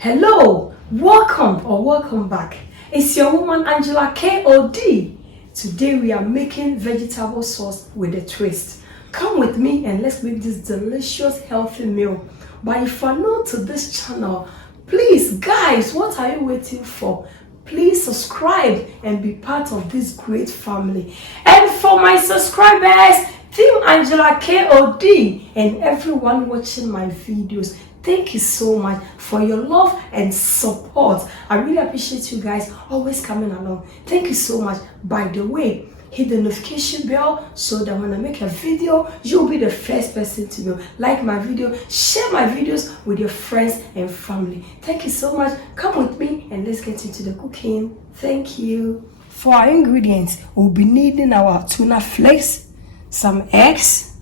Hello, welcome back. It's your woman Angela KOD. Today we are making vegetable sauce with a twist. Come with me and let's make this delicious healthy meal. But if you're new to this channel, please guys, what are you waiting for? Please subscribe and be part of this great family. And for my subscribers, Team Angela KOD and everyone watching my videos, thank you so much for your love and support. I really appreciate you guys always coming along. Thank you so much. By the way, hit the notification bell so that when I make a video, you'll be the first person to know. Like my video, share my videos with your friends and family. Thank you so much. Come with me and let's get into the cooking. Thank you. For our ingredients, we'll be needing our tuna flakes, some eggs,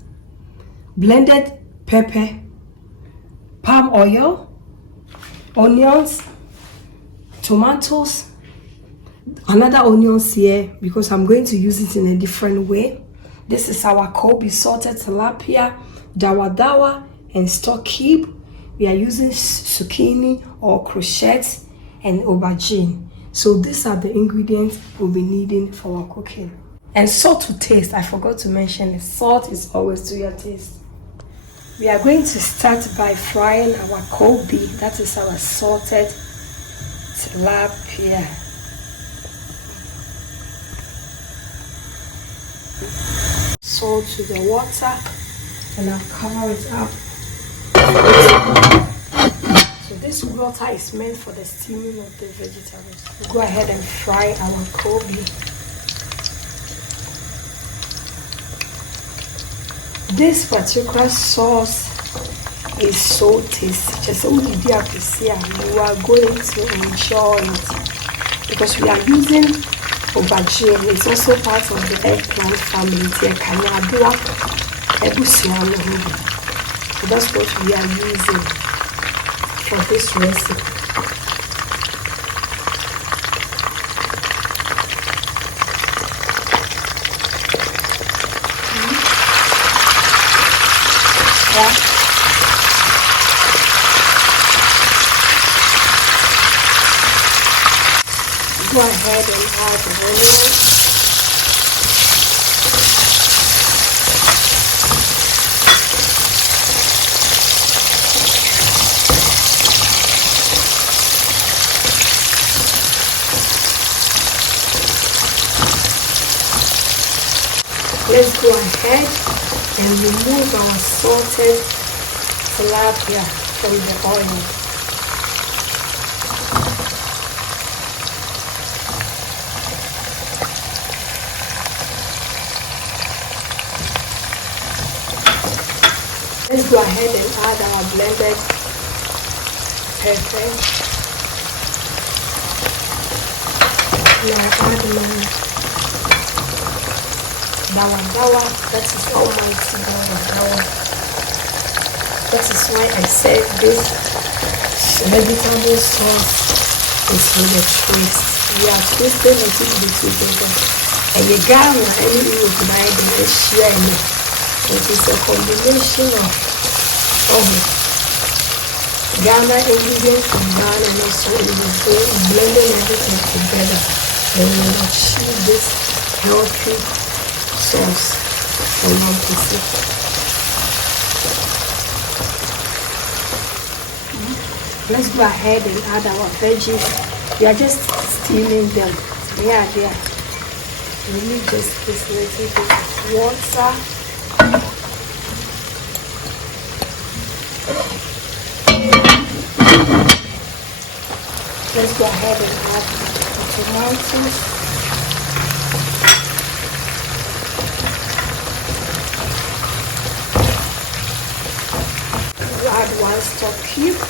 blended pepper, palm oil, onions, tomatoes, another onions here because I'm going to use it in a different way. This is our Kobe salted tilapia, Dawadawa, and stock cube. We are using zucchini or crochets and aubergine. So these are the ingredients we'll be needing for our cooking. And salt to taste. I forgot to mention it. Salt is always to your taste. We are going to start by frying our Kobe, that is our salted tilapia. Salt to the water and I'll cover it up. So this water is meant for the steaming of the vegetables. We'll go ahead and fry our Kobe. This particular sauce is so tasty. Just only you are going to enjoy it because we are using aubergine. It's also part of the eggplant family. So that's what we are using for this recipe. Go ahead and add the onion. Let's go ahead and remove our salted tilapia from the oil. Let's go ahead and add our blended pepper. Now add my Dawadawa, that is almighty Dawadawa. That is why I said this vegetable sauce is with a twist. We are twisting it into together. And you got any you could buy the share. It is a combination of Ghana ingredients from Ghana and also in the blending everything together. And we will achieve this healthy sauce from Ampesie. Let's go ahead and add our veggies. We are just steaming them. They are there. We need just this little bit of water. Let's go ahead and add the tomatoes. We'll add one stock cube.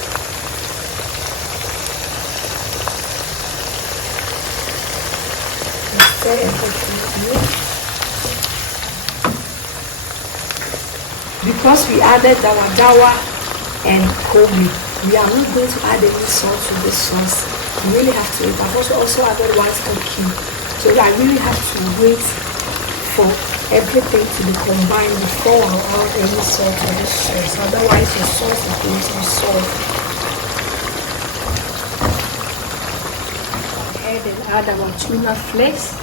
And stir everything in. Because we added Dawadawa and Kobe, we are not going to add any salt to this sauce. We really have to. I've also added one stock cube, so I really have to wait for everything to be combined before I add any salt to this sauce. Otherwise, the sauce is going to be soft. and add our tuna flakes.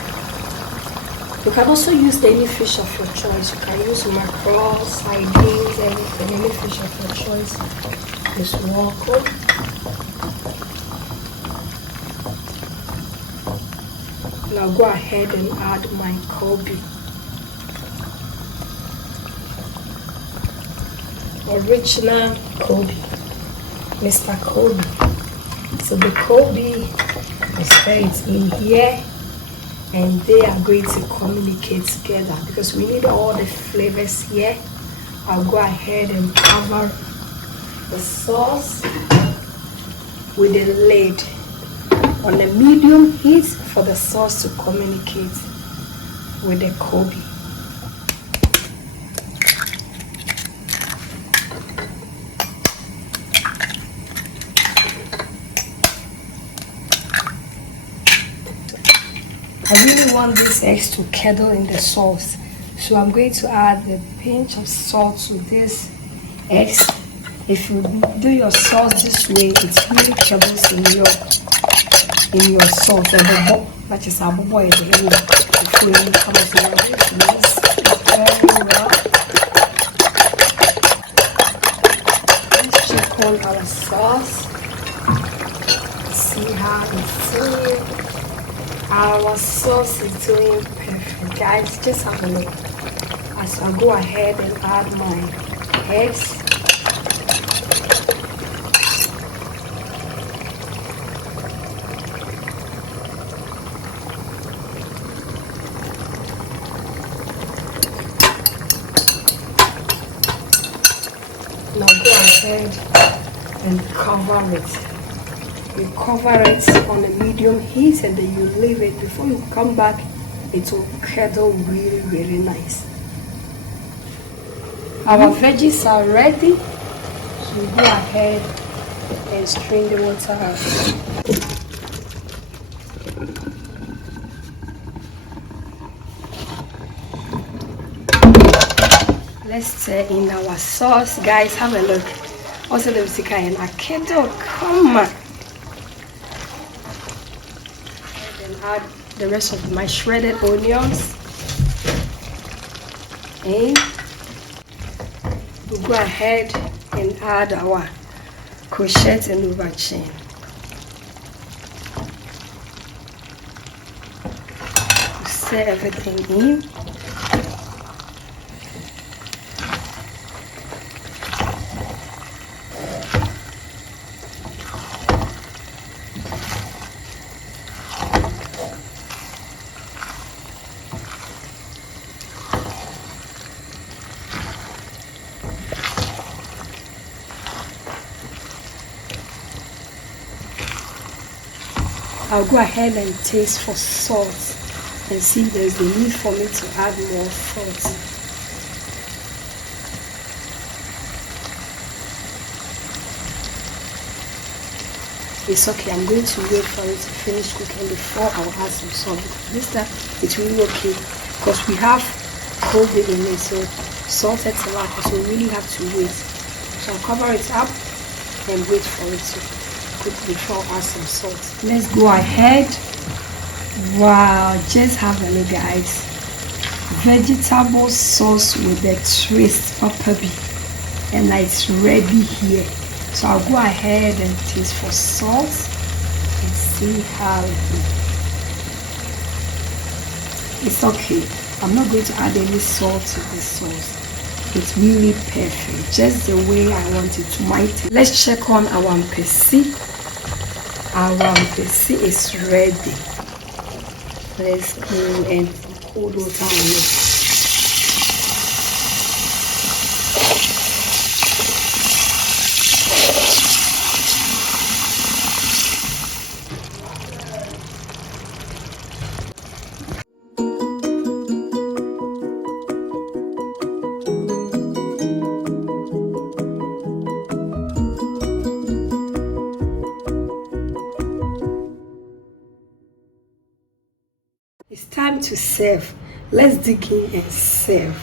You can also use any fish of your choice. You can use mackerel, sardines, anything, any fish of your choice is welcome. Now go ahead and add my Kobe. Original Kobe, Mr. Kobe. So the Kobe is right in here, and they are going to communicate together because we need all the flavors here. I'll go ahead and cover the sauce with a lid on a medium heat for the sauce to communicate with the Kobe. I really want these eggs to curdle in the sauce, so I'm going to add a pinch of salt to these eggs. If you do your sauce this way, it really curdles in your sauce. That is our boy. Before you come to your mix very well. Let's check on our sauce. See how it's doing. Our sauce is doing perfect, guys. Just have a look as I go ahead and add my eggs. Now go ahead and cover it. You cover it on a medium heat and then you leave it. Before you come back, it will curdle really, really nice. Our veggies are ready, so you go ahead and strain the water out. Let's stir in our sauce, guys. Have a look. Also, the musica and a kettle. Come on. Add the rest of my shredded onions, and we'll go ahead and add our courgette and aubergine. We'll stir everything in. I'll go ahead and taste for salt and see if there's the need for me to add more salt. It's okay, I'm going to wait for it to finish cooking before I'll add some salt. This time it's really okay because we have Kobe in it, so salted tilapia, so we really have to wait. So I'll cover it up and wait for it to before I add some salt. Let's go ahead. Wow, just have a look, guys. Vegetable sauce with a twist, papabi, and it's ready here. So I'll go ahead and taste for salt and see how it is. It's okay. I'm not going to add any salt to this sauce. It's really perfect, just the way I want it to my taste. Let's check on our Ampesie. Our Ampesie is ready. Let's go and pour water on it. It's time to serve. Let's dig in and serve.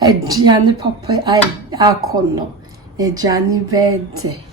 Gianni Papa, I corner, a Gianni bed.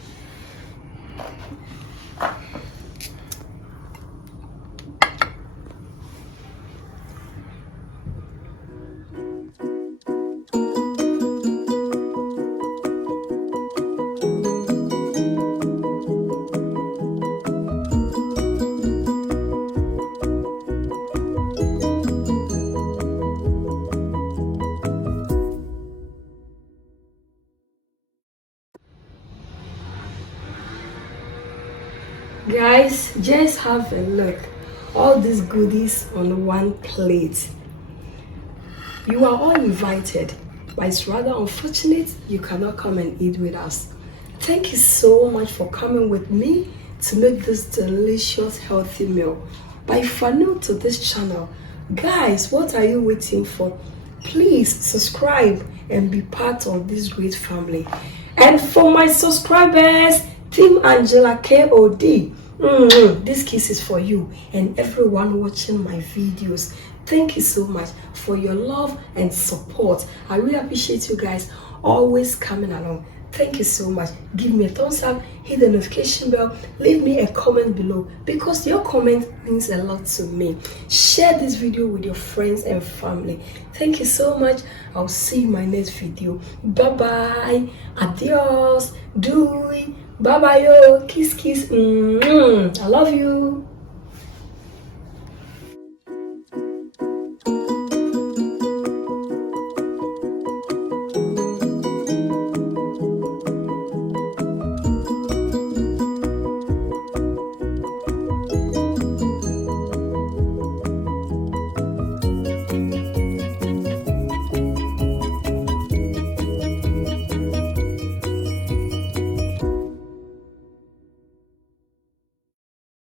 Guys, just have a look. All these goodies on one plate. You are all invited, but it's rather unfortunate you cannot come and eat with us. Thank you so much for coming with me to make this delicious healthy meal. But if you are new to this channel, guys, what are you waiting for? Please subscribe and be part of this great family. And for my subscribers, Team Angela KOD, this kiss is for you and everyone watching my videos. Thank you so much for your love and support. I really appreciate you guys always coming along. Thank you so much. Give me a thumbs up, hit the notification bell, leave me a comment below because your comment means a lot to me. Share this video with your friends and family. Thank you so much. I'll see you in my next video. Bye bye. Adios. Doei. Bye bye yo. Kiss kiss. I love you.